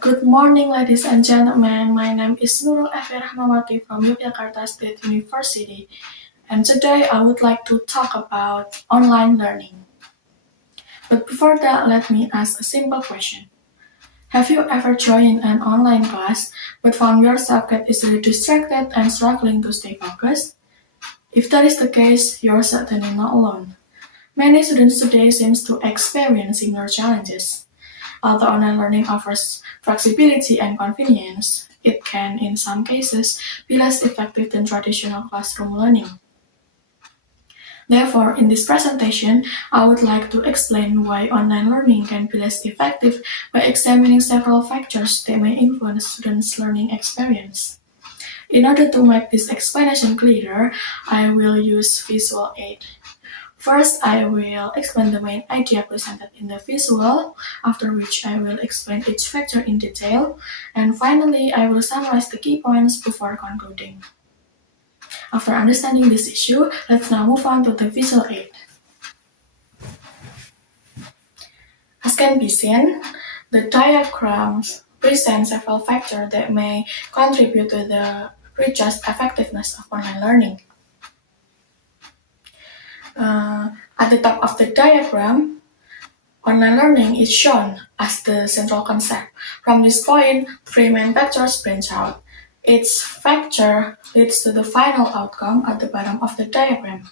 Good morning, ladies and gentlemen. My name is Nurul Rahmawati from Yogyakarta State University, and today I would like to talk about online learning. But before that, let me ask a simple question. Have you ever joined an online class but found yourself get easily distracted and struggling to stay focused? If that is the case, you're certainly not alone. Many students today seem to experience similar challenges. Although online learning offers flexibility and convenience, it can, in some cases, be less effective than traditional classroom learning. Therefore, in this presentation, I would like to explain why online learning can be less effective by examining several factors that may influence students' learning experience. In order to make this explanation clearer, I will use visual aid. First, I will explain the main idea presented in the visual, after which I will explain each factor in detail, and finally, I will summarize the key points before concluding. After understanding this issue, let's now move on to the visual aid. As can be seen, the diagrams present several factors that may contribute to the reduced effectiveness of online learning. At the top of the diagram, online learning is shown as the central concept. From this point, three main factors branch out. Each factor leads to the final outcome at the bottom of the diagram.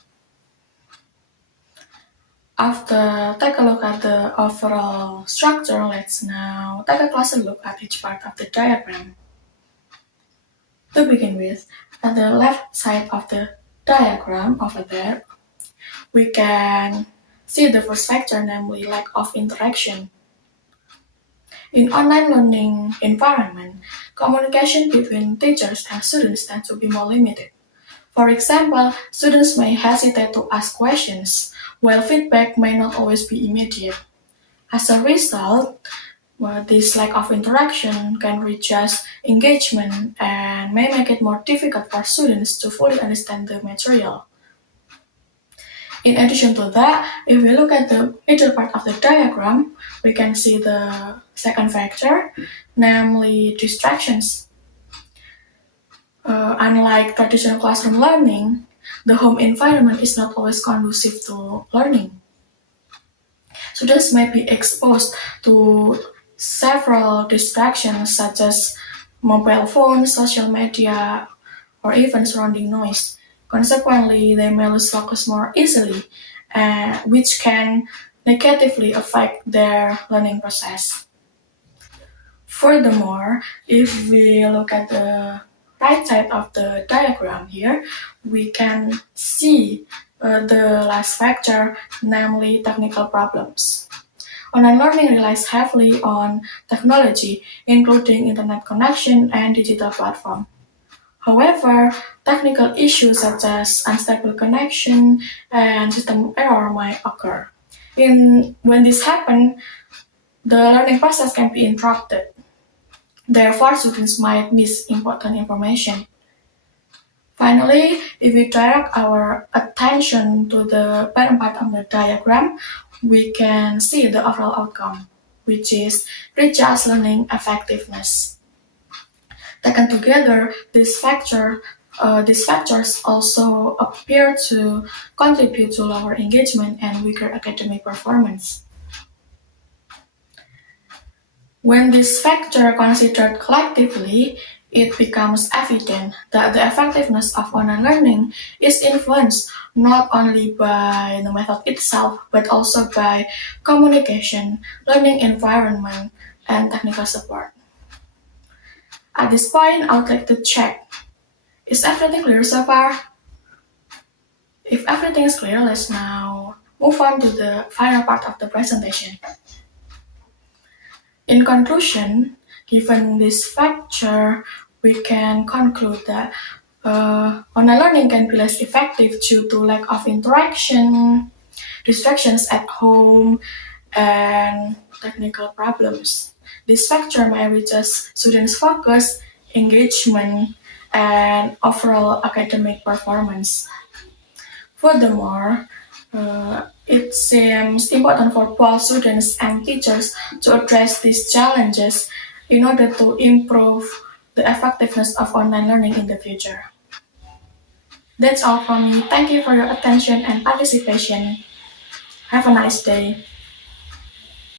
After take a look at the overall structure, let's now take a closer look at each part of the diagram. To begin with, at the left side of the diagram over there, we can see the first factor, namely lack of interaction. In online learning environment, communication between teachers and students tends to be more limited. For example, students may hesitate to ask questions, while feedback may not always be immediate. As a result, this lack of interaction can reduce engagement and may make it more difficult for students to fully understand the material. In addition to that, if we look at the middle part of the diagram, we can see the second factor, namely distractions. Unlike traditional classroom learning, the home environment is not always conducive to learning. Students may be exposed to several distractions such as mobile phones, social media, or even surrounding noise. Consequently, they may lose focus more easily, which can negatively affect their learning process. Furthermore, if we look at the right side of the diagram here, we can see the last factor, namely technical problems. Online learning relies heavily on technology, including internet connection and digital platform. However, technical issues such as unstable connection and system error might occur. When this happens, the learning process can be interrupted. Therefore, students might miss important information. Finally, if we direct our attention to the bottom part of the diagram, we can see the overall outcome, which is reduced learning effectiveness. Taken together, these factors also appear to contribute to lower engagement and weaker academic performance. When this factor considered collectively, it becomes evident that the effectiveness of online learning is influenced not only by the method itself, but also by communication, learning environment, and technical support. At this point, I would like to check, is everything clear so far? If everything is clear, let's now move on to the final part of the presentation. In conclusion, given this factor, we can conclude that online learning can be less effective due to lack of interaction, distractions at home, and technical problems. This factor may reduce students' focus, engagement, and overall academic performance. Furthermore, it seems important for both students and teachers to address these challenges in order to improve the effectiveness of online learning in the future. That's all from me. Thank you for your attention and participation. Have a nice day.